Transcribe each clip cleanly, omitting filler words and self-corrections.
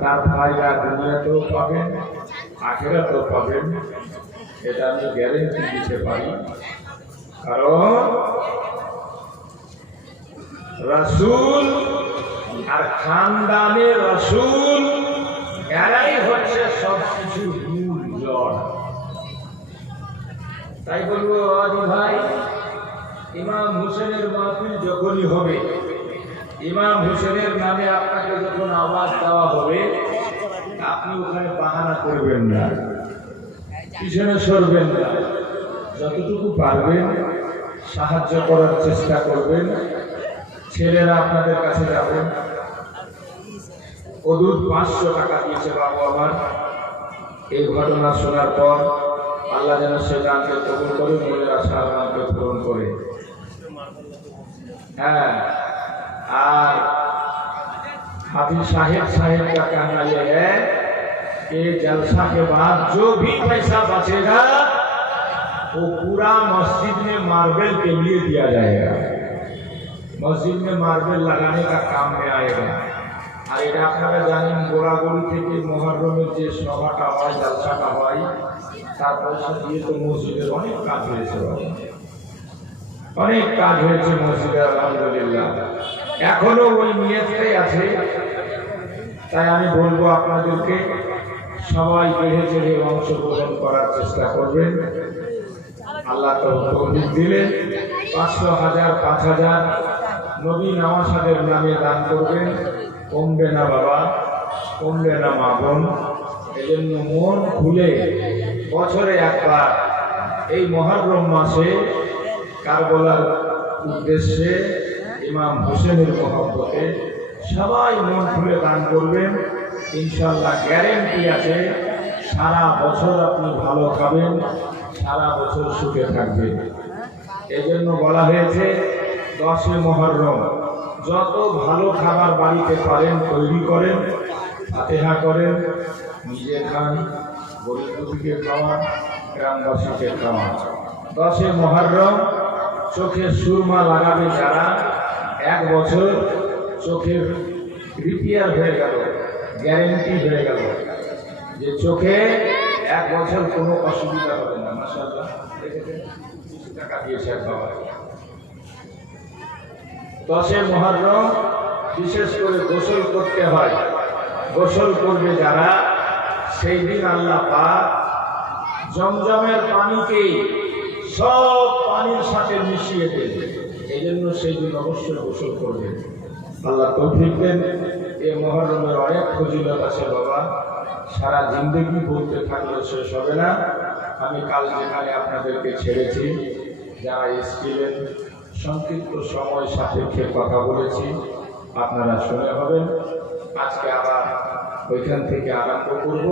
তার ফায়দা দুনিয়াতেও পাবেন, আখিরাতেও পাবেন, এটা আমি গ্যারেন্টি দিতে পারি। কারণ রাসূল আর খানদানে রাসূল এরাই হচ্ছে সবকিছুর মূল জড়। তাই বলবো আজি ভাই, ইমাম হোসেনের মাহফিল যখনই হবে, ইমাম হোসেনের নামে আপনাকে যখন আওয়াজ দেওয়া হবে, আপনি ওখানে বাহানা করবেন না, পিছনে সরবেন না, যতটুকু পারবেন সাহায্য করার চেষ্টা করবেন। ছেলেরা আপনাদের কাছে যাবেন, অদূর 500 টাকা দিয়েছে বাবু আমার। এই ঘটনা শোনার পর আল্লাহ যেন সে গানকে কবুল করে, মনের আশা আমাকে পূরণ করে। হ্যাঁ, আর हाफिज साहेब का कहना यह है कि जलसा के बाद जो भी पैसा बचेगा वो पूरा मस्जिद में मार्बल के लिए दिया जाएगा, मस्जिद में मार्बल लगाने का काम में आएगा। আর এটা আপনারা জানেন, গোড়াগড়ি থেকে মুহররমের যে সভাটা হয়, জলসাটা হয়, তার পয়সা দিয়ে তো মসজিদের অনেক কাজ হয়েছে, অনেক কাজ হয়েছে মসজিদে, আলহামদুলিল্লাহ। এখনো ওই নিয়তটাই আছে। তাই আমি বলবো আপনাদেরকে সবাই বেড়ে চেড়ে অংশগ্রহণ করার চেষ্টা করবেন। আল্লাহ তৌফিক দিলেন 500, 1000, 5000 নবী নওয়াসাদের নামে দান করবেন। কমবে না বাবা, কমবে না মা বোন। এজন্য মন খুলে বছরে একবার এই মুহররম মাসে কারবালার উদ্দেশ্যে ইমাম হোসেনের মহব্বতে সবাই মন খুলে দান করবেন। ইনশাআল্লাহ গ্যারেন্টি আছে সারা বছর আপনি ভালো খাবেন, সারা বছর সুখে থাকবেন। এই জন্য বলা হয়েছে 10 মুহররম যত ভালো খাবার বাড়িতে পারেন তৈরি করেন, ফাতিহা করেন, নিজে খান, গরিব দুঃখীকে খাওয়ান, গ্রামবাসীকে খাওয়ান। 10 মুহররম চোখে সুরমা লাগাবে যারা, 1 বছর চোখের রিপেয়ার হয়ে গেল, গ্যারেন্টি হয়ে গেল যে চোখে 1 বছর কোনো অসুবিধা হবে না। মাশাআল্লাহ, দেখেছেন 20 টাকা দিয়েছে এক বাবা। 10 মুহররম বিশেষ করে গোসল করতে হয়, গোসল করবে যারা, সেই দিন আল্লাহ পাক জমজমের পানিকে সব পানির সাথে মিশিয়ে দেবে। এই জন্য সেই দিন অবশ্যই গোসল করবে। আল্লাহ তৌফিক দেন। এই মুহররমের অনেক ফজিলত আছে বাবা, সারা জিন্দেগি বলতে থাকলে শেষ হবে না। আমি কাল যেখানে আপনাদেরকে ছেড়েছি, যারা এসেছিলেন, সংক্ষিপ্ত সময় সাপেক্ষে কথা বলেছি, আপনারা শুনে হবেন। আজকে আবার ওইখান থেকে আরম্ভ করব।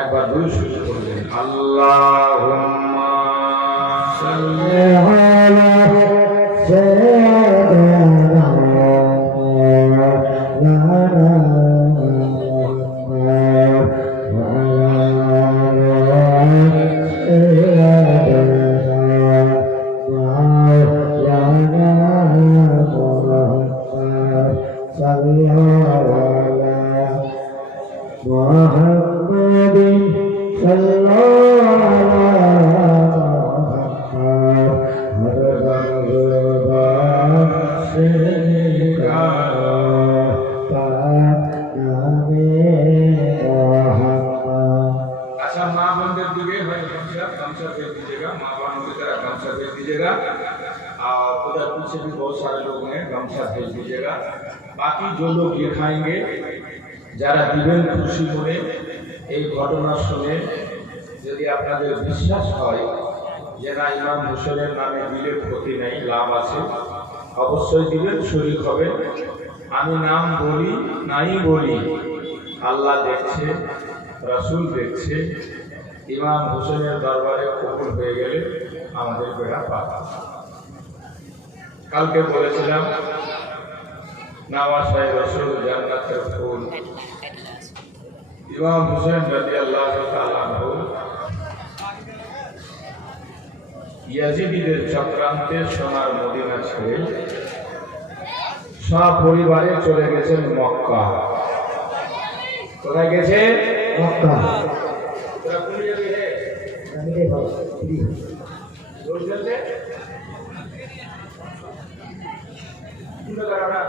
একবার দুই শুরু করবেন, আল্লাহুম্মা সাল্লি আলা সাইয়্যিদিনা बाकी जो लोग ये खाएंगे, যারা দিবেন খুশি মনে। এই ঘটনা শুনে যদি আপনাদের বিশ্বাস হয় যে না ইমাম হোসেনের নামে দিলে ক্ষতি নেই, লাভ আছে, অবশ্যই দিবেন, শরীক হবেন। আমি নাম বলি নাই বলি, আল্লাহ দেখছে, রাসূল দেখছে। ইমাম হোসেনের দরবারে কবুল হয়ে গেলে আমাদের বেড়া পাতা। কালকে বলেছিলাম নওয়াসায় রাসূল জান্নাতের ফুল। ইমাম হোসেন রাদিয়াল্লাহু তাআলা আনহু ইয়াজিদিদের চক্রান্তে সোনার মদিনা ছেড়ে সপরিবারে চলে গেছেন মক্কা। কোথায় গেছে? মক্কা। তোরা কোন জায়গায় হে? আমি রে ভাই ফ্রি রোজ চলতে কোন কারণা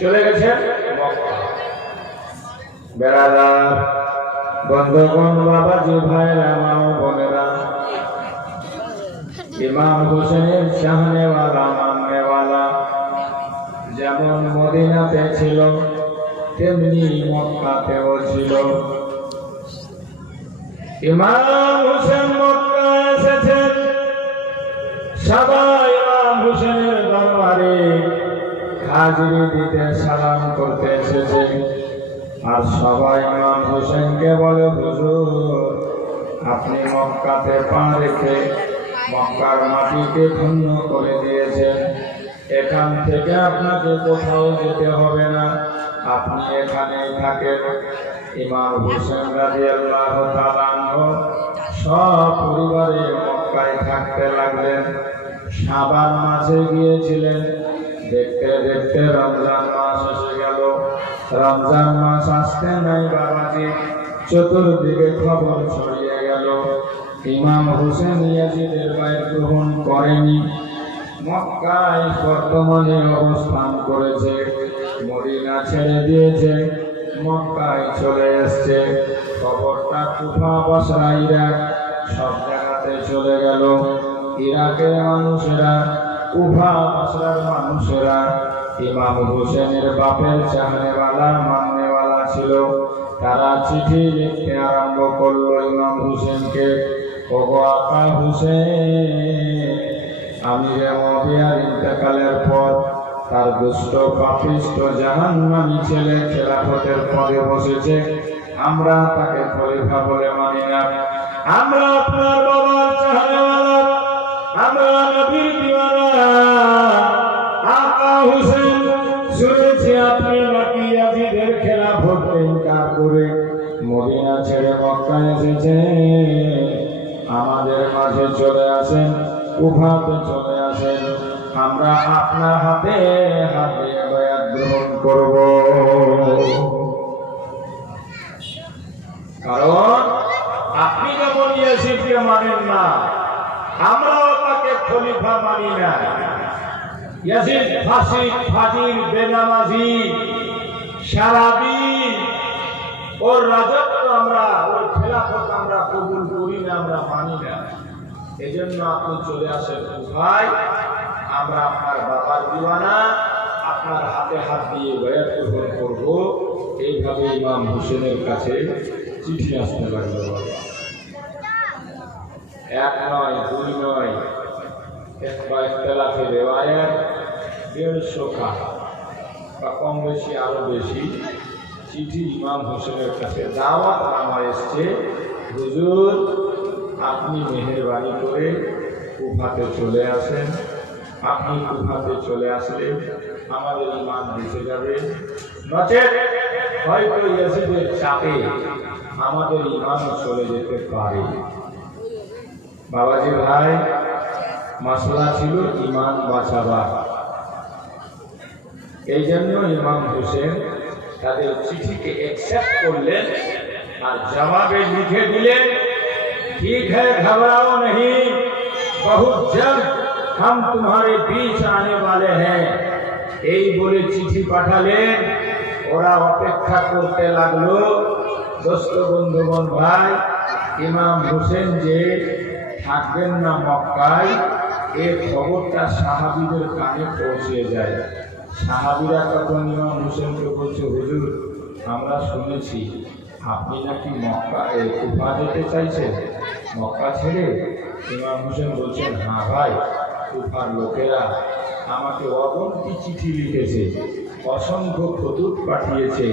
চলে গেছে বেড়াদার বন্ধুগণ, বাবাজি, ভাইরা, মা ও বোনেরা, ইমাম হোসেনের চাহনেওয়ালা মাননেওয়ালা যেমন মদিনাতে ছিল তেমনি মক্কাতেও ছিল। ইমাম হোসেন মক্কা এসেছেন, সবাই ইমাম হোসেনের দরবারে হাজিরি দিতে সালাম করতে এসেছে। আর সবাই ইমাম হোসেনকে বলে, হুজুর আপনি মক্কাতে পা রেখে মক্কার মাটিকে ধন্য করে দিয়েছেন, এখান থেকে আপনাকে কোথাও যেতে হবে না, আপনি এখানেই থাকেন। ইমাম হোসেন রাদিয়াল্লাহু তাআলা আনহু সব পরিবারে মক্কায় থাকতে লাগলেন। শাবান মাসে গিয়েছিলেন, দেখতে দেখতে রমজান মাস এসে গেল। রমজান মাস আসতে নাই বাবাজি, চতুর্দিকে খবর ছড়িয়ে গেল ইমাম হোসেন ইয়াজিদের বাইত গ্রহণ করেনি, মক্কায় বর্তমানে অবস্থান করেছে, মদিনা ছেড়ে দিয়েছে, মক্কায় চলে এসছে। খবরটা কুফা, বসরা, ইরাক সব জায়গাতে চলে গেল। ইরাকের মানুষেরা, কুফা বসরার মানুষেরা ইমাম হোসেনের বাপের চাহনেওয়ালা মাননেওয়ালা ছিল। তারা চিঠি লিখতে আরম্ভ করলো ইমাম হোসেনকে, ওগো আকা হোসেন, আমিরে মুআবিয়ার ইন্তেকালের পর তার দুষ্ট পাপিষ্ট জাহান্নামী ছেলে খেলাফতের পদে বসেছে, আমরা তাকে খলিফা বলে মানি না। আমরা আপনার বাবার চাহনেওয়ালা, আমরা নবীর দিওয়ানা আকা হোসেন, শুনেছি আপনি নাকি ইয়াজিদের খেলাফতকে ইনকার করে মদিনা ছেড়ে মক্কা এসেছেন। আমাদের মাঝে চলে আসেন, কুফাতে চলে আসেন, আমরা আপনার হাতে হাতে বায়াত গ্রহণ করব। কারণ আপনি যেমন ইয়াজিদকে মানেন না, আমরাও তাকে খলিফা মানি না। ইয়াজিদ ফাসিক, ফাজিল, বেনামাজি, সারাদিন ওর রাজত্ব আমরা, ওর খেলাফত আমরা কবুল করি না, আমরা মানি না। এজন্য আপনি চলে আসেন কুফায়, আমরা আপনার বাবার দিওয়ানা, আপনার হাতে হাত দিয়ে বায়াত গ্রহণ করব। এইভাবে ইমাম হোসেনের কাছে চিঠি আসতে লাগলো। এক নয়, দুই নয়, ইখতিলাফে রিওয়ায়াত 150 খানা বা কম বেশি আরো বেশি চিঠি ইমাম হোসেনের কাছে দাওয়াত নামা এসছে, হুজুর আপনি মেহেরবানি করে কুফাতে চলে আসেন, আপনি কুফাতে চলে আসলে আমাদের ইমান বেঁচে যাবে, নচেৎ হয়তো ইয়াজিদের চাপে আমাদের ইমান চলে যেতে পারে। বাবাজি ভাই, মাসলা ছিল ইমান বাঁচাবার। এই জন্য ইমাম হোসেন তাদের চিঠিকে एक्सेप्ट করলেন আর জবাবে লিখে দিলেন, ঠিক है घबराओ नहीं, बहुत जल्द हम तुम्हारे बीच आने वाले हैं। এই বলে চিঠি পাঠালেন। ওরা অপেক্ষা করতে লাগলো। দোস্ত বন্ধুগণ ভাই, ইমাম হোসেন যে থাকবেন না মক্কায়, এই খবরটা সাহাবীদের কানে পৌঁছে যায়। সাহাবীরা তখন ইমাম হোসেনকে বলছে, হুজুর আমরা শুনেছি আপনি নাকি মক্কা কুফা যেতে চাইছেন, মক্কা ছেড়ে। ইমাম হোসেন বলছেন, হ্যাঁ ভাই, কুফার লোকেরা আমাকে অগণিত চিঠি লিখেছে, অসংখ্য খতুত পাঠিয়েছে,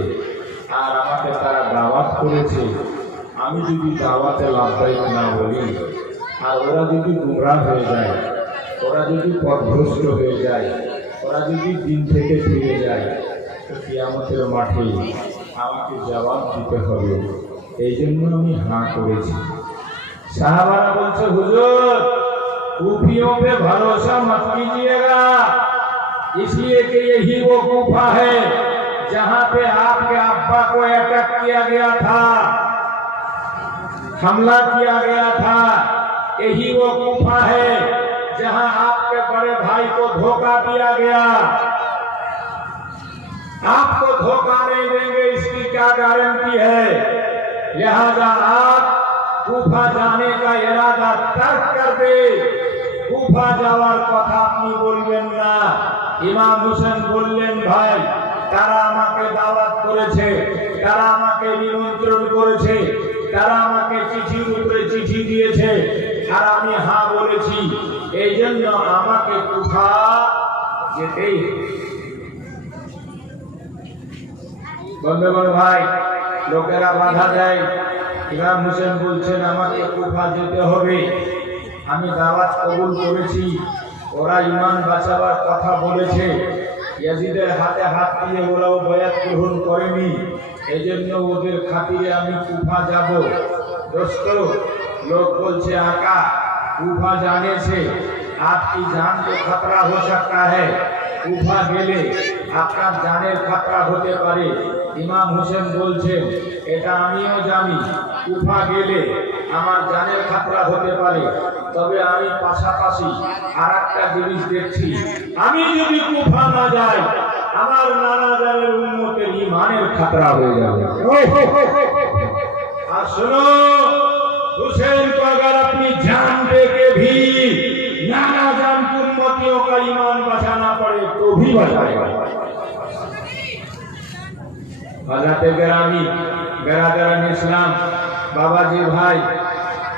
আর আমাকে তারা দাওয়াত করেছে। আমি যদি দাওয়াতে লাভদায়ক না বলি, আর ওরা যদি গুমরাহ হয়ে যায়, ওরা যদি পথভ্রষ্ট হয়ে যায়, ওরা যদি দিন থেকে ফিরে যায়, তো কিয়ামতের মাঠে আমাকে জবাব দিতে হবে। এই জন্য আমি হাঁ করেছি। साहबारा बोलছে हुजूर कूफियों पे भरोसा मत कीजिएगा, इसलिए कि यही वो कूफा है जहां पे आपके अब्बा को अटैक किया गया था, हमला किया गया था। यही वो कूफा है जहां आपके बड़े भाई को धोखा दिया गया। आपको धोखा नहीं देंगे इसकी क्या गारंटी है। लिहाजा आप कूफा जाने का इरादा तर्क कर दे, कूफा যাওয়ার কথা আপনি বলবেন না। ইমাম হোসেন বললেন, ভাই তারা আমাকে দাওয়াত করেছে, তারা আমাকে নিমন্ত্রণ করেছে, তারা আমাকে চিঠির উপরে চিঠি দিয়েছে, আর আমি হ্যাঁ বলেছি, এই জন্য আমাকে কুফা যেতেই হবে। বন্ধুগণ ভাই, লোকেরা বাধা দেয়। ইমাম হোসেন বলছেন আমাকে কুফা যেতে হবে, আমি দাওয়াত কবুল করেছি, ওরা ঈমান বাঁচাবার কথা বলেছে, ইয়াজিদের হাতে হাত দিয়ে ওরাও বয়াত গ্রহণ করেনি, এই জন্য ওদের খাতিরে আমি কুফা যাব। দোস্ত, लोग बोलছে आका कूफा जाने से आपकी जान को खतरा हो सकता है, कूफा गेले আপনার জানের খতরা হতে পারে। ইমাম হোসেন বলছেন এটা আমিও জানি, কূফা গেলে আমার জানের খতরা হতে পারে, তবে আমি পাশাপাশি আরেকটা জিনিস দেখছি, আমি যদি কূফা না যাই আমার নানা জানের উম্মতের ঈমানের খতরা হয়ে যাবে। আর सुनो, हुसैन को अगर अपनी जान दे के भी नाना जान की उम्मतियों का ईमान बचाना पड़े तो भी बचाएगा। हजरत ग्रामी बेरादारान इस्लाम, बाबाजी भाई,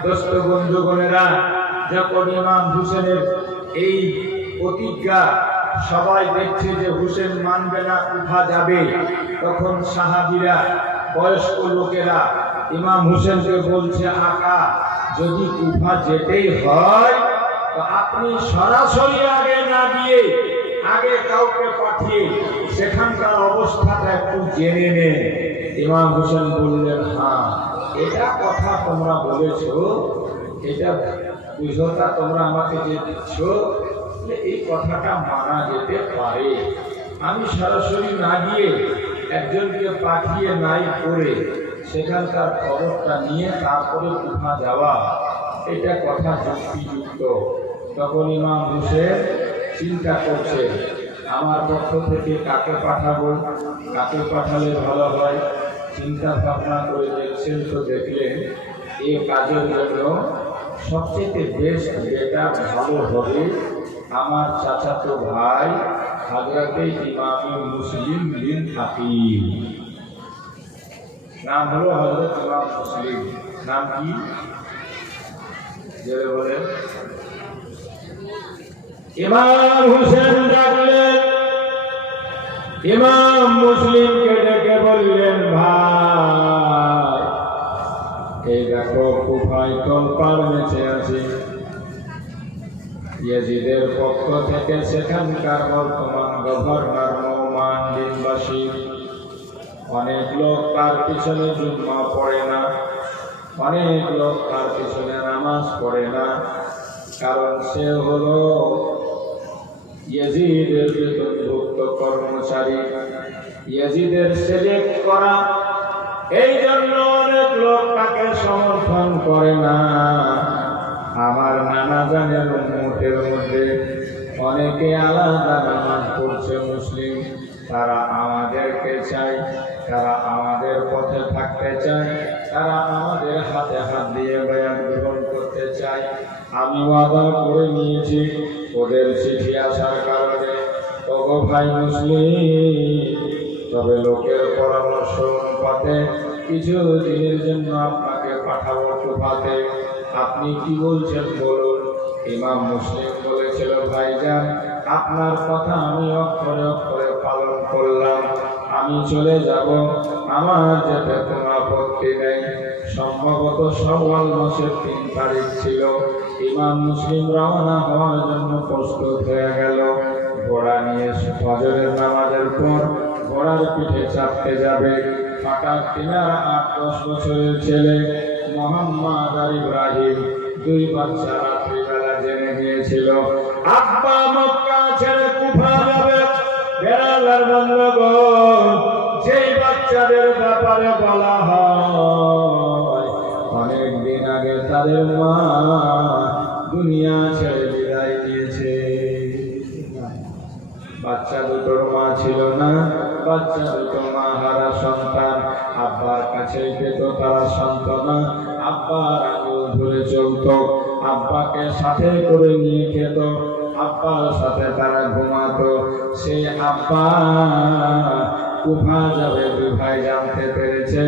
दोस्त बंधुगणेरा, যখন ইমাম হুসেনের এই প্রতিজ্ঞা সবাই দেখছে যে হুসেন মানবে না, কুফা যাবে, তখন সাহাবীরা, বয়স্ক লোকেরা ইমাম হুসেনকে বলছে, আকা যদি কুফা যেতেই হয় তো আপনি সরাসরি আগে না গিয়ে আগে কাউকে পাঠিয়ে সেখানকার অবস্থাটা একটু জেনে নেন। ইমাম হোসেন বললেন, হ্যাঁ এটা কথা তোমরা বলেছো, এটা বুঝোতা তোমরা আমাকে যে দিচ্ছ, এই কথাটা মানা যেতে পারে। আমি সরাসরি না গিয়ে একজনকে পাঠিয়ে নাই করে সেখানকার খবরটা নিয়ে তারপরে কুফা যাওয়া, এটা কথা যুক্তিযুক্ত। তখন ইমাম হোসেন চিন্তা করছে, আমার পক্ষ থেকে কাকে পাঠাবো, কাকে পাঠালে ভালো হয়। চিন্তা ভাবনা করে দেখছেন, তো দেখলেন এই কাজের জন্য সবচেয়ে বেস্ট যেটা ভালো হবে আমার চাচাতো ভাই হযরতে ইমাম মুসলিম বিন আকিল, নাম হলো হযরত ইমাম মুসলিম। নাম কি জোরে বলেন। ইমাম হোসেন ডাকলেন, ইমাম মুসলিমকে ডেকে বললেন, ভাই এই দেখো কুফায় তোলপাড় মেচে আছে, ইয়াজিদের পক্ষ থেকে সেখানকার বর্তমান গভর্নর নোমান বিন বাশির, অনেক লোক তার পিছনে জুম্মা পড়ে না, অনেক লোক তার পিছনে নামাজ পড়ে না, কারণ সে হলো ইয়াজিদের বেতনভুক্ত কর্মচারী, ইয়াজিদের সিলেক্ট করা, এই জন্য অনেক লোক তাকে সমর্থন করে না। আমার নানা জানের উম্মতের মধ্যে অনেকে আলাদা নামাজ পড়ছে মুসলিম, তারা আমাদেরকে চায়, তারা আমাদের পথে থাকতে চায়, তারা আমাদের হাতে হাত দিয়ে বয়ান গ্রহণ করতে চায়। আমি ওয়াদা করে নিয়েছি ওদের চিঠি আসার কারণে, ওগো ভাই মুসলিম, তবে লোকের পরামর্শ অনুপাতে কিছু দিনের জন্য আপনাকে পাঠাবো কুফাতে, আপনি কি বলছেন বলুন। ইমাম মুসলিম বলেছিল, ভাইজান আপনার কথা আমি অক্ষরে অক্ষরে পালন করলাম, আমি চলে যাব, আমার যেতে কোনো আপত্তি নেই। সম্ভবত শাওয়াল মাসের 3 তারিখ ছিল। ইমাম মুসলিম রওনা হওয়ার জন্য প্রস্তুত হয়ে গেল। ঘোড়া নিয়ে ফজরের নামাজের পর ঘোড়ার পিঠে চাপতে যাবে। ফাটাক কিনারা 8-10 বছরের ছেলে মোহাম্মদ আর ইব্রাহিম দুই বাচ্চা রাত্রিবেলা জেনে গিয়েছিল আব্বা মক্কা ছেড়ে কুফা যাবে। বেড়ালার বন্ধুগণ, যেই বাচ্চাদের ব্যাপারে বলা হয় অনেক দিন আগে তাদের মা দুনিয়া ছেড়ে বিদায় দিয়েছে। বাচ্চা দুটোর মা ছিল না, বাচ্চা দুটো মা হারা সন্তান আব্বার কাছে পেত তারা সান্ত্বনা। আব্বার আঙুল ধরে চলত, আব্বাকে সাথে করে নিয়ে খেত, আব্বার সাথে তারা ঘুমাতো। সে আব্বা কুফা যাবে দুই ভাই জানতে পেরেছে।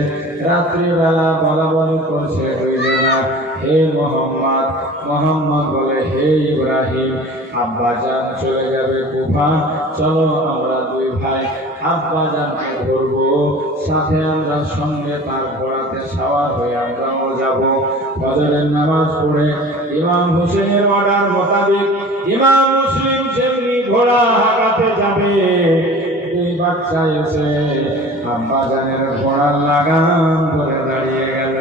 রাত্রিবেলা বলা বলি করছে দুইজনা, হে মোহাম্মদ, মোহাম্মদ বলে হে ইব্রাহিম, আব্বা জান চলে যাবে কুফা, চলো আমরা দুই ভাই আব্বা জানকে ধরবো, সাথে আমরা সঙ্গে তার ঘোড়াতে সাওয়ার হয়ে আমরাও যাব। ফজরের নামাজ পড়ে ইমাম হোসেনের অর্ডার মোতাবেক ইমাম মুসলিম যেমনি ঘোড়া হাঁকাতে যাবে, দুই বাচ্চা এসে আব্বা জানের ঘোড়ার লাগাম ধরে দাঁড়িয়ে গেল।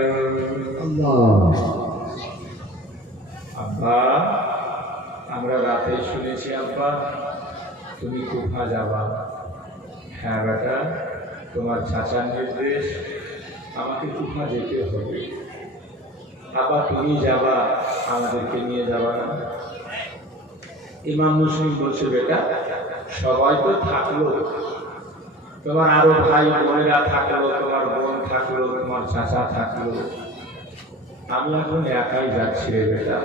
আব্বা, আমরা রাতে শুনেছি আব্বা তুমি কুফা যাবা। হ্যাঁ বেটা, তোমার চাচার নির্দেশ, আমাকে কুফা যেতে হবে। আবার তুমি যাবা, আমাদেরকে নিয়ে যাবা না? ইমাম মুসলিম বলছে, বেটা সবাই তো থাকলো, তোমার আরো ভাই বোনেরা থাকলো, তোমার বোন থাকলো, তোমার চাচা থাকলো, আমি এখন একাই যাচ্ছি রে বেটা।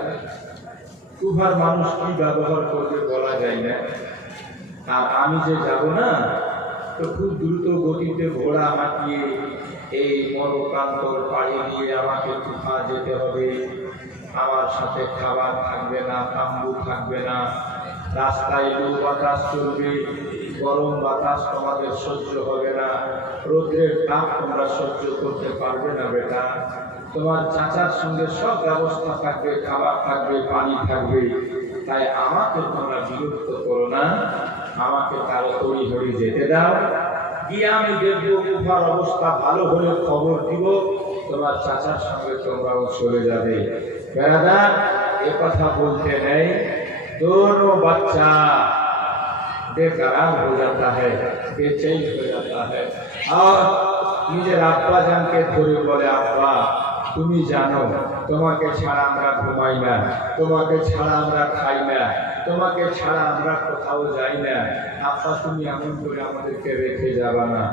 কুফার মানুষ কি ব্যবহার করবে বলা যায় না। আর আমি যে যাব না, তো খুব দ্রুত গতিতে ঘোড়া হাঁটিয়ে এই মরুপ্রান্তর পাড়ি দিয়ে আমাকে কুফা যেতে হবে। আমার সাথে খাবার থাকবে না, তাম্বু থাকবে না, রাস্তায় লু বাতাস চলবে, গরম বাতাস তোমাদের সহ্য হবে না, রোদ্রের তাপ তোমরা সহ্য করতে পারবে না বেটা। তোমার চাচার সঙ্গে সব ব্যবস্থা থাকবে, খাবার থাকবে, পানি থাকবে, তাই আমাকে তোমরা বিরক্ত করো না, আমাকে কারো তড়িঘড়ি যেতে দাও। গিয়ে আমি দেখবো কুফার অবস্থা ভালো হলে খবর দিব, তোমার চাচার সঙ্গে তোমরাও চলে যাবে। বেড়াদার এ কথা বলতে নেই, दोनों बच्चा बेकरार हो जाता है, बेचैन हो जाता है और নিজের আব্বা জানকে ধরে বলে, আব্বা তুমি জানো তোমাকে ছাড়া আমরা ঘুমাই না, তোমাকে ছাড়া আমরা খাই না, তোমাকে ছাড়া আমরা কোথাও যাই না। আব্বা তুমি এমন করে আমাদেরকে রেখে যাবা না,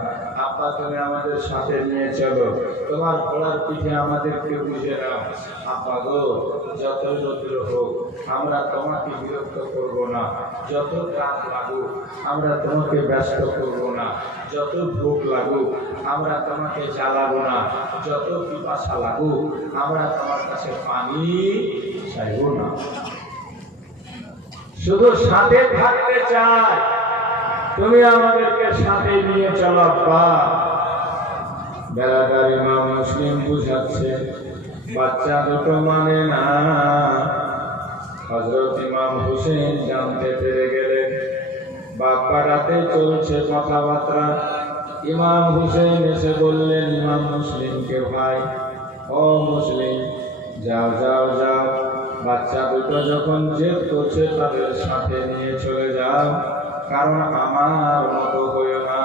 আব্বা তুমি আমাদের সাথে নিয়ে চলো, তোমার ঘোড়ার পিঠে আমাদেরকে বুঝে নাও। আব্বা গো, যত রৌদ্র হোক আমরা তোমাকে বিরক্ত করব না, যত কাজ লাগুক আমরা তোমাকে ব্যস্ত করব না, যত ভোগ লাগুক আমরা তোমাকে জ্বালাবো না, যত পিপাসা লাগুক আমরা তোমার কাছে পানি চাইব না, শুধু সাথে থাকতে চাই, তুমি আমাদেরকে সাথে নিয়ে চলো আব্বা। বেলাদার ইমাম মুসলিম বুঝাচ্ছে, বাচ্চা দুটো মানে না। হযরত ইমাম হোসেন জানতে পেরে গেলেন বাপ্পাটাতে চলছে কথাবার্তা। ইমাম হোসেন এসে বললেন ইমাম মুসলিমকে, ভাই ও মুসলিম, যাও যাও যাও, বাচ্চা দুটো যখন জেদ করছে তাদের সাথে নিয়ে চলে যাও, কারণ আমার মতো হইও না।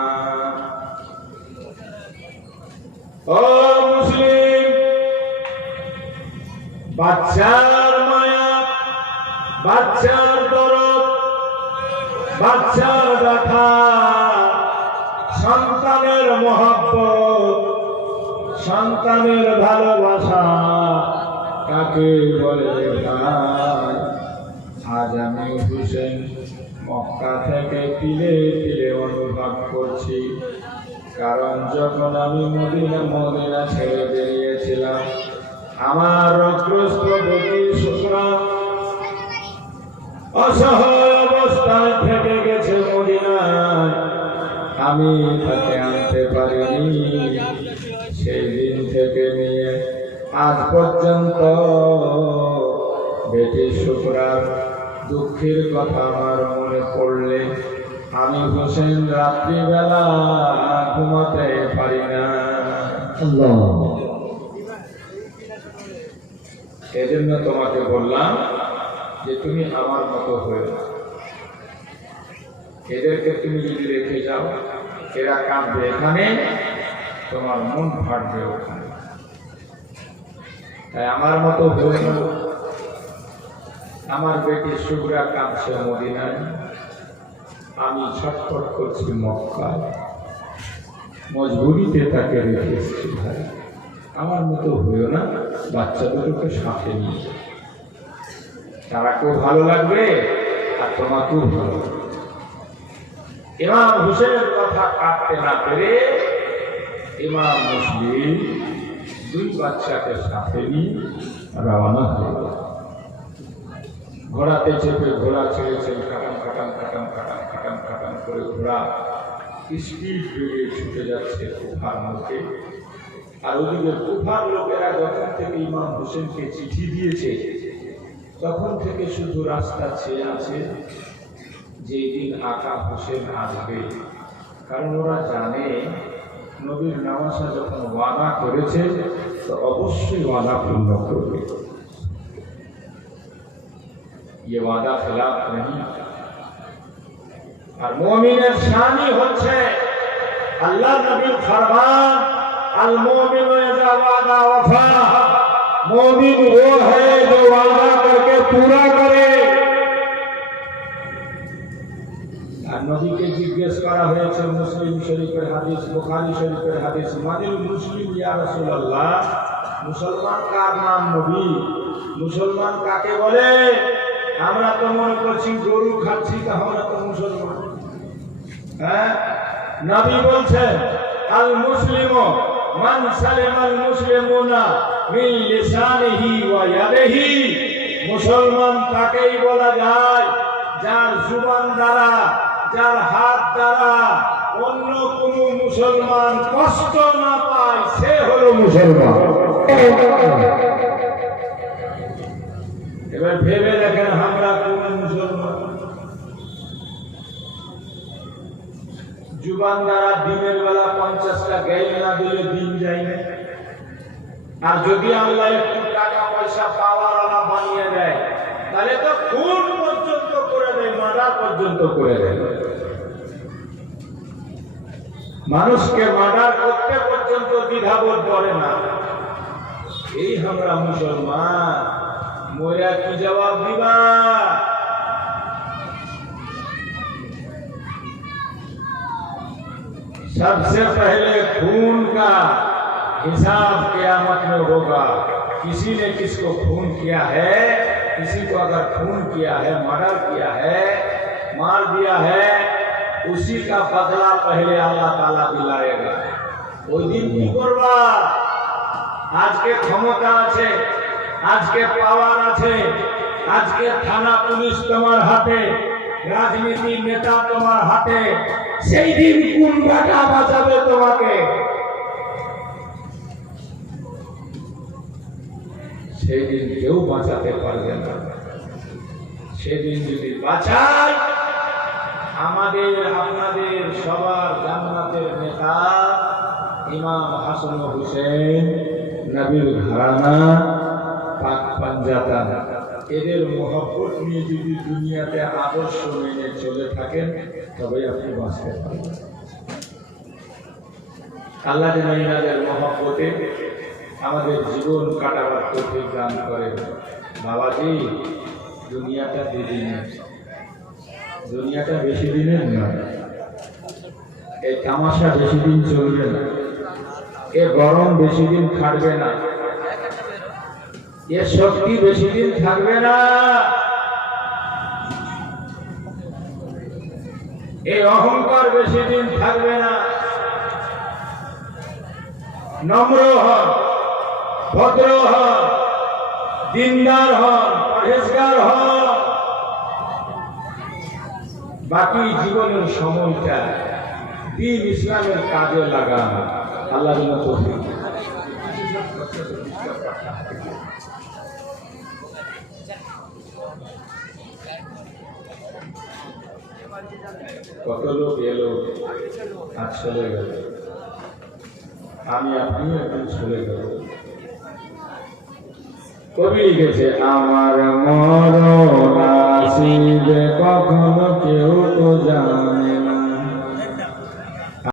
ও মুসলিম, বাচ্চার মায়া, বাচ্চার দরদ, বাচ্চার ব্যথা, সন্তানের মহব্বত, সন্তানের ভালোবাসা কাকে বলে ভাই? আজ আমি হোসেন মক্কা থেকে তিলে তিলে অনুভব করছি, কারণ যখন আমি মদিনা ছেড়ে বেরিয়েছিলাম, আমার রোগগ্রস্ত বেটি শুকরা অসহায় অবস্থায় থেকে গেছে মদিনায়, আমি তাকে আনতে পারিনি। সেই দিন থেকে নিয়ে আজ পর্যন্ত বেটি শুকরার দুঃখের কথা আমার মনে পড়লে আমি হোসেন রাত্রিবেলা ঘুমাতে পারি না। এজন্য তোমাকে বললাম যে তুমি আমার মতো হয়ে না। এদেরকে তুমি যদি রেখে যাও, এরা কাঁদবে এখানে, তোমার মন ফাটবে ওখানে। তাই আমার মতো হয়ে না। আমার বেটি শুভ্রা কাঁদছে মদিনায়, আমি ছটফট করছি মক্কায়, মজবুরিতে তাকে রেখে এসেছি। ভাই আমার মতো হইও না, বাচ্চা দুটোকে সাথে নিয়ে, তারাকেও ভালো লাগবে আর তোমাকেও ভালো লাগবে। ইমাম হুসেনের কথা কাটতে না পেরে ইমাম মুসলিম দুই বাচ্চাকে সাথে নিয়ে রওনা হল। ঘোড়াতে চেপে ঘোড়া ছেড়েছেন, কাটাম কাটাম কাটাম কাটাম কাটাম কাটাম করে ঘোড়া স্পিড বেড়ে ছুটে যাচ্ছে কুফার মুখে। আর ওদিকে কুফার লোকেরা যখন থেকে ইমাম হোসেনকে চিঠি দিয়েছে, তখন থেকে শুধু রাস্তা চেয়ে আছে যেই দিন আকা হোসেন আসবে। কারণ ওরা জানে নবীর নওয়াসা যখন ওয়াদা করেছে তো অবশ্যই ওয়াদা পূর্ণ করবে। ये वादा खिलाफ नहीं। और मोमिনের शानी হচ্ছে আল্লাহ নবীর फरमान, अल मोमिन इज़ा वादा वफा। मोमिन वो है जो वादा करके पूरा करे। আর নবীকে জিজ্ঞেস করা হয়েছে মুসলিম শরীফের হাদিস, বুখারী শরীফের হাদিস, মানিল মুসলিম ইয়া রাসূলুল্লাহ, মুসলমান কার নাম নবী? মুসলমান কাকে বলে? আমরা তো মনে করছি গরু খাচ্ছি তা আমরা তো মুসলমান। হ্যাঁ, নবী বলছেন আল মুসলিমু মান সালিমাল মুসলিমুনা মিন লিসানিহি ওয়া ইয়াদিহি। মুসলমান তাকেই বলা যায় যার জুবান দ্বারা, যার হাত দ্বারা অন্য কোন মুসলমান কষ্ট না পায়, সে হলো মুসলমান। এবার ভেবে দেখেন আমরা কোন মুসলমান? জুবান দ্বারা দিনের বেলা 50টা গাইল না দিলে দিন যায় না। আর যদি আল্লাহ একটু টাকা পয়সা পাওয়ার বানিয়ে দেয়, তাহলে তো খুন পর্যন্ত করে দেয়, মার্ডার পর্যন্ত করে দেয়। মানুষকে মার্ডার করতে পর্যন্ত দ্বিধাবোধ করে না। এই আমরা মুসলমান। मोया की जवाब दिवा। सबसे पहले खून का हिसाब क़यामत में होगा। किसी ने किसको खून किया है, किसी को अगर खून किया है, मर्डर किया है, मार दिया है, उसी का बदला पहले अल्लाह ताला दिलाएगा। ওই দিন কি করবা? আজকে ক্ষমতা আছে, আজকে পাওয়ার আছে, আজকে থানা পুলিশ তোমার হাতে, রাজনীতির নেতা তোমার হাতে। সেই দিন কোন বেটা বাঁচাবে তোমাকে? সেই দিন কেউ বাঁচাতে পারবে না। সেদিন যদি বাঁচায়, আমাদের আপনাদের সবার জান্নাতের নেতা ইমাম হাসান হুসেন, নবীর ঘরানা, পাক পাঞ্জাতা, এদের মহব্বত নিয়ে যদি দুনিয়াতে আদর্শ মেনে চলে থাকেন, তবে আপনি বাঁচতে পারবেন। আল্লাহ যেন ইনাদের মহব্বতে আমাদের জীবন কাটাবার তৌফিক দান করেন। বাবাজি, দুনিয়াটা দুদিনের, দুনিয়াটা বেশি দিনের নয়। এই তামাশা বেশি দিন চলবে না, এ গরম বেশি দিন খাটবে না, এ শক্তি বেশি দিন থাকবে না, এই অহংকার বেশি দিন থাকবে না। নম্র হন, ভদ্র হন, দিনদার হন, পরহেজগার হন। বাকি জীবনের সময়টা দিন ইসলামের কাজে লাগান। আল্লাহ যেন তৌফিক দেন। কত লোক এলো আর চলে গেল, আমি আপনিও এখন চলে গেল। কবি লিখেছে আমার মরণ